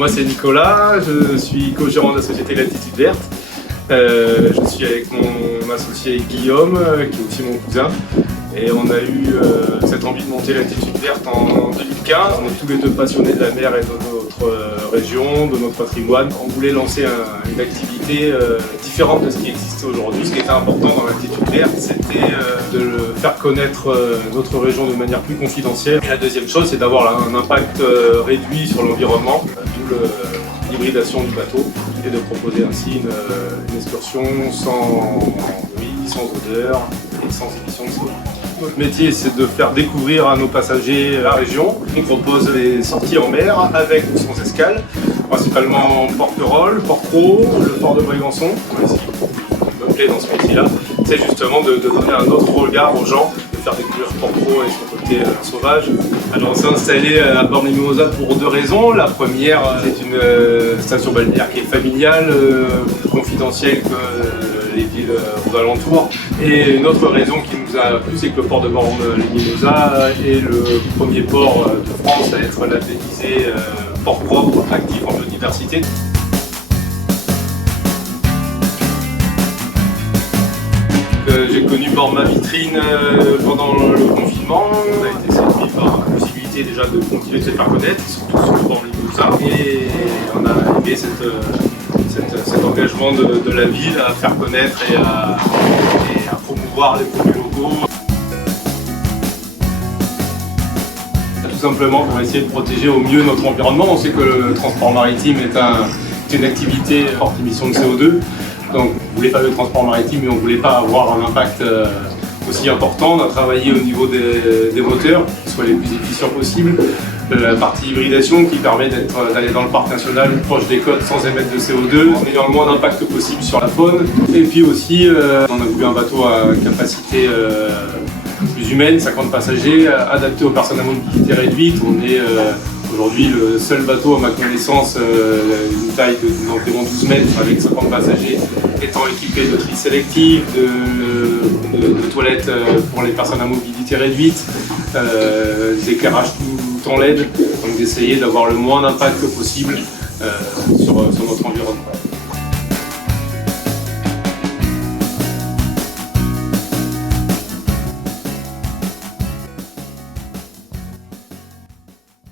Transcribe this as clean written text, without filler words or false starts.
Moi c'est Nicolas, je suis co-gérant de la société Latitude Verte. Je suis avec mon associé Guillaume, qui est aussi mon cousin. Et on a eu cette envie de monter Latitude Verte en 2015. On est tous les deux passionnés de la mer et de notre région, de notre patrimoine. On voulait lancer une activité différente de ce qui existe aujourd'hui. Ce qui était important dans Latitude Verte, c'était de faire connaître notre région de manière plus confidentielle. Et la deuxième chose, c'est d'avoir un impact réduit sur l'environnement, d'où l'hybridation du bateau, et de proposer ainsi une excursion sans bruit, sans odeur et sans émission de CO2. Notre métier, c'est de faire découvrir à nos passagers la région. On propose des sorties en mer avec ou sans escale, principalement Porquerolles, Port-Cros, le port de Brégançon. Ce qui me plaît dans ce métier-là, c'est justement de donner un autre regard aux gens, de faire découvrir Port-Cros et son côté sauvage. Alors on s'est installé à Bormes-les-Mimosas pour deux raisons. La première, c'est une station balnéaire qui est familiale, plus confidentielle que les villes aux alentours. Et une autre raison qui nous a plu, c'est que le port de Bormes-les-Mimosas est le premier port de France à être labellisé port propre, actif en biodiversité. J'ai connu Bormes-ma-Vitrine pendant le confinement. On a été séduit par la possibilité déjà de continuer de se faire connaître, surtout sur Bormes-les-Mimosas. Et on a aimé cet engagement de la ville à faire connaître et à promouvoir les produits locaux. Tout simplement pour essayer de protéger au mieux notre environnement. On sait que le transport maritime est une activité à forte émission de CO2. Donc on ne voulait pas de transport maritime, mais on ne voulait pas avoir un impact aussi important. On a travaillé au niveau des moteurs, qui soient les plus efficients possibles. La partie hybridation qui permet d'aller dans le parc national proche des côtes sans émettre de CO2, en ayant le moins d'impact possible sur la faune. Et puis aussi, on a voulu un bateau à capacité plus humaine, 50 passagers, adapté aux personnes à mobilité réduite. On est aujourd'hui le seul bateau, à ma connaissance, une taille d'environ 12 mètres avec 50 passagers, étant équipé de tri sélectif, de toilettes pour les personnes à mobilité réduite, des éclairages tout en LED, donc d'essayer d'avoir le moins d'impact possible sur notre environnement.